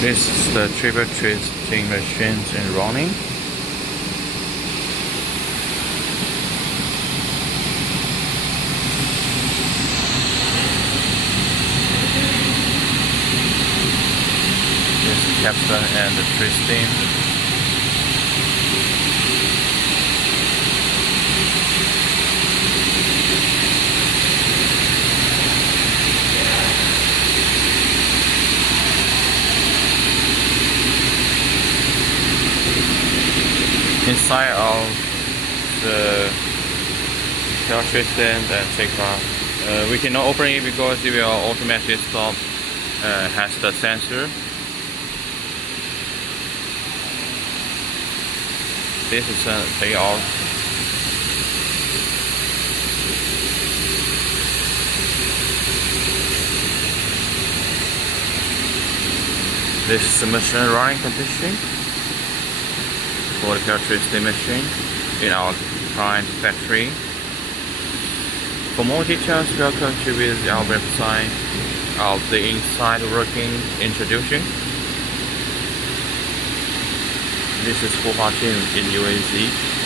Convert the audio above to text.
This is the triple twisting machines in running. This is capstan and the twisting. Inside of the tail twisting and takeoff, we cannot open it because it will automatically stop. Has the sensor. This is a payoff. This is the machine running condition for the tail twisting machine in our client factory. For more details, welcome to visit our website of the inside working introduction. This is Fuhua Team in UAC.